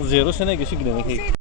زيرو سنة قش قدامك هيك.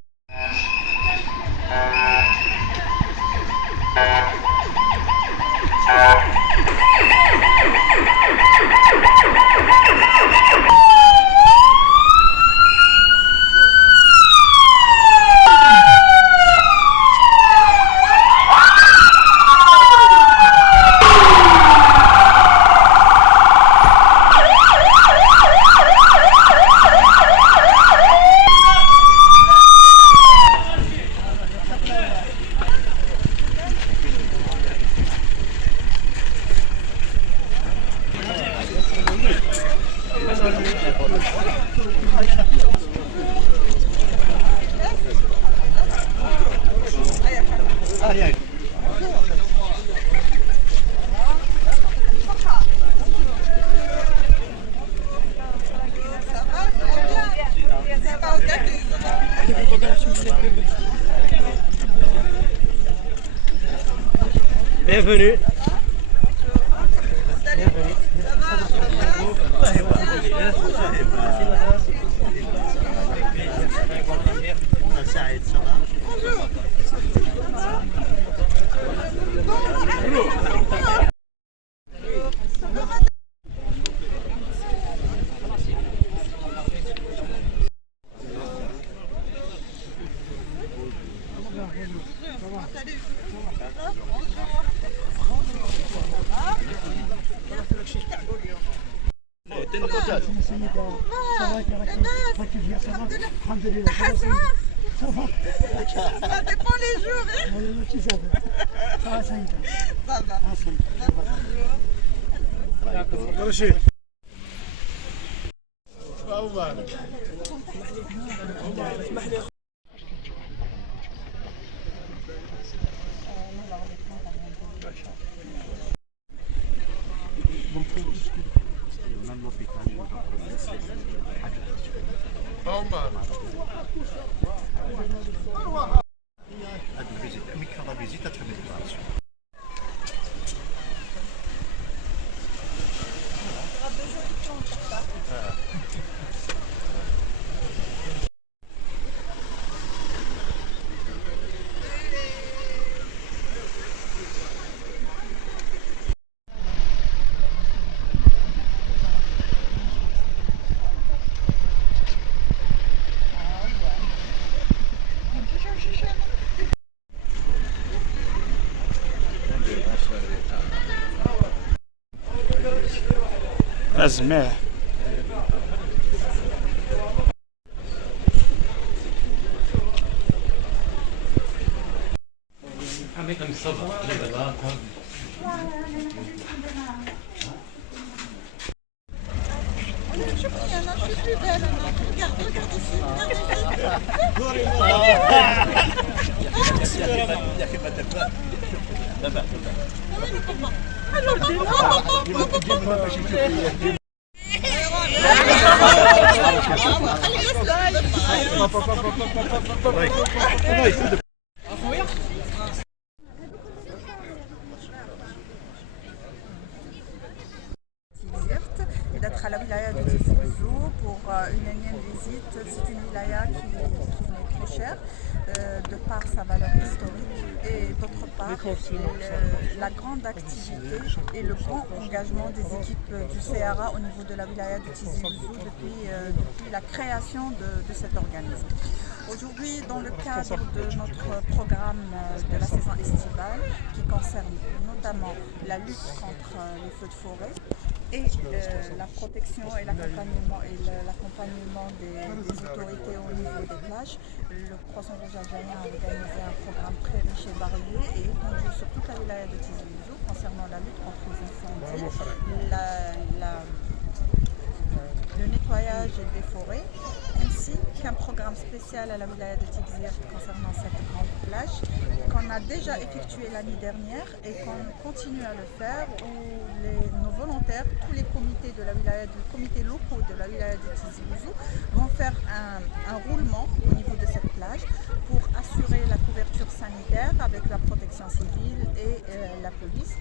Bienvenue. Ça dépend les jours. Ça va, ça va. أزمة et d'être à la wilaya de Tizi Ouzou pour une énième visite. C'est une wilaya qui est très chère de par sa valeur historique et d'autre part la grande activité et le grand engagement des équipes du CRA au niveau de la wilaya de Tizi Ouzou depuis la création de cet organisme. Aujourd'hui, dans le cadre de notre programme de la saison estivale qui concerne notamment la lutte contre les feux de forêt et la protection et l'accompagnement des autorités au niveau des plages, le Croissant Rouge algérien a organisé un programme très riche et varié et étendu sur toute la wilaya de Tizi Ouzou concernant la lutte contre les incendies, le nettoyage des forêts, ainsi qu'un programme spécial à la wilaya de Tizi concernant cette grande plage qu'on a déjà effectué l'année dernière et qu'on continue à le faire, où nos volontaires, tous les comités de la wilaya, comités locaux de la wilaya de Tizi Ouzou vont faire un roulement au niveau de la police.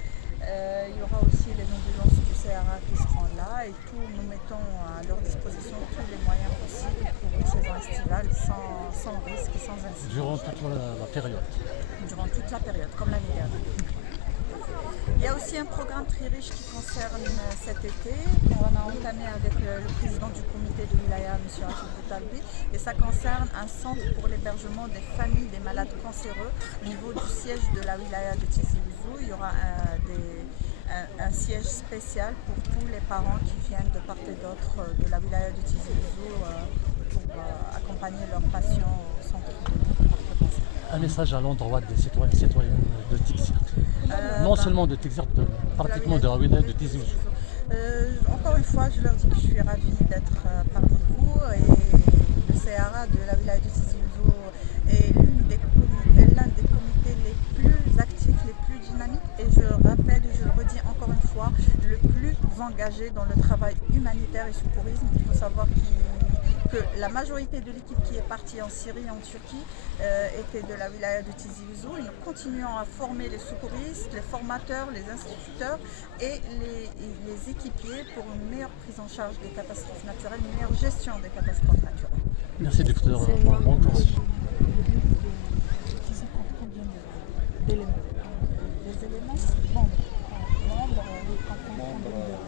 Il y aura aussi les ambulances du CRA qui seront là et nous mettons à leur disposition tous les moyens possibles pour une saison estivale sans risque et sans incident. Durant toute la période. Durant toute la période, comme l'année dernière. Il y a aussi un programme très riche qui concerne cet été, qu'on a entamé avec le président du comité de Wilaya, M. Rachid Boutalbi, et ça concerne un centre pour l'hébergement des familles des malades cancéreux au niveau du siège de la Wilaya de Tizi Ouzou. Il y aura un siège spécial pour tous les parents qui viennent de part et d'autre de la Wilaya de Tizi Ouzou pour accompagner leurs patients au centre de cancer. Un message à l'endroit des citoyens et citoyennes de Tixirt. Non seulement de Tixirt, pratiquement de la wilaya de Tizi Ouzou. Encore une fois, je leur dis que je suis ravie d'être parmi vous et le CRA de la wilaya de Tizi Ouzou est l'un des comités les plus actifs, les plus dynamiques et je rappelle et je le redis encore une fois, le plus engagé dans le travail humanitaire et secourisme. Il faut savoir que la majorité de l'équipe qui est partie en Syrie et en Turquie était de la wilaya de Tizi Ouzou. Et nous continuons à former les secouristes, les formateurs, les instituteurs et les équipiers pour une meilleure prise en charge des catastrophes naturelles, une meilleure gestion des catastrophes naturelles. Merci docteur. Bon courage.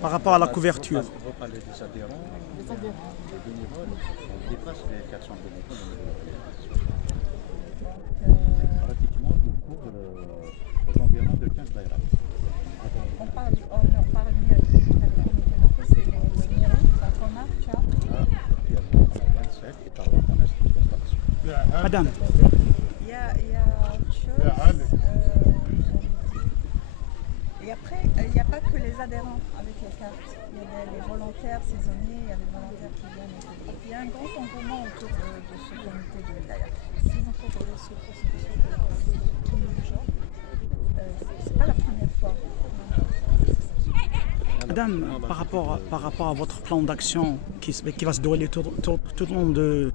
Par rapport à la couverture. Vous parlez des adhérents, des bénévoles, on dépasse les 400 bénévoles au niveau de la fédération. Pratiquement, on couvre aux environs de 15 daïras. On parle mieux avec les comités locaux, c'est le Miri, la Comar, Tchad. Actuellement, on a 27 et par contre, on a cette constatation. Madame, Il y a autre chose. Et après, il n'y a pas que les adhérents avec les cartes. Il y a les volontaires saisonniers, il y a les volontaires qui viennent. Il y a un grand engouement autour de ce comité de wilaya. C'est pas la première fois. madame, par rapport à votre plan d'action qui va se dérouler tout au long de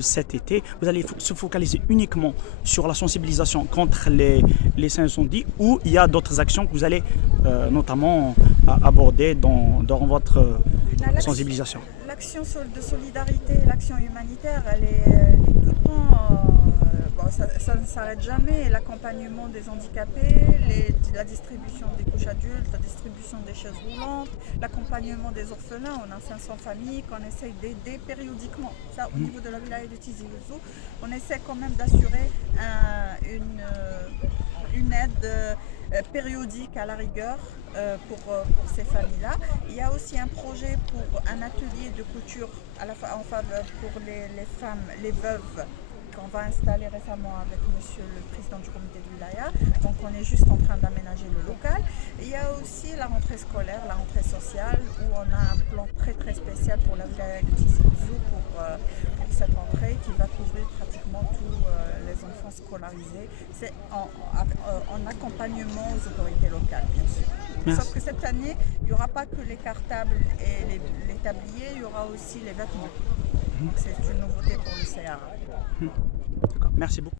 cet été, vous allez se focaliser uniquement sur la sensibilisation contre les incendies ou il y a d'autres actions que vous allez notamment aborder dans votre sensibilisation? L'action de solidarité, l'action humanitaire, elle est tout le temps. Ça ne s'arrête jamais. L'accompagnement des handicapés, la distribution des couches adultes, la distribution des chaises roulantes, l'accompagnement des orphelins. On a 500 familles qu'on essaye d'aider périodiquement. Ça, au niveau de la wilaya de Tizi Ouzou, on essaie quand même d'assurer une aide périodique à la rigueur pour ces familles-là. Il y a aussi un projet pour un atelier de couture en faveur pour les femmes, les veuves, qu'on va installer récemment avec monsieur le président du comité de Wilaya. Donc on est juste en train d'aménager le local. Et il y a aussi la rentrée scolaire, la rentrée sociale, où on a un plan très très spécial pour la Wilaya de Tizi Ouzou pour cette rentrée qui va couvrir pratiquement tous les enfants scolarisés. C'est en accompagnement aux autorités locales, bien sûr. Merci. Sauf que cette année, il n'y aura pas que les cartables et les tabliers, il y aura aussi les vêtements. Donc c'est une nouveauté pour le CRA. D'accord. Merci beaucoup.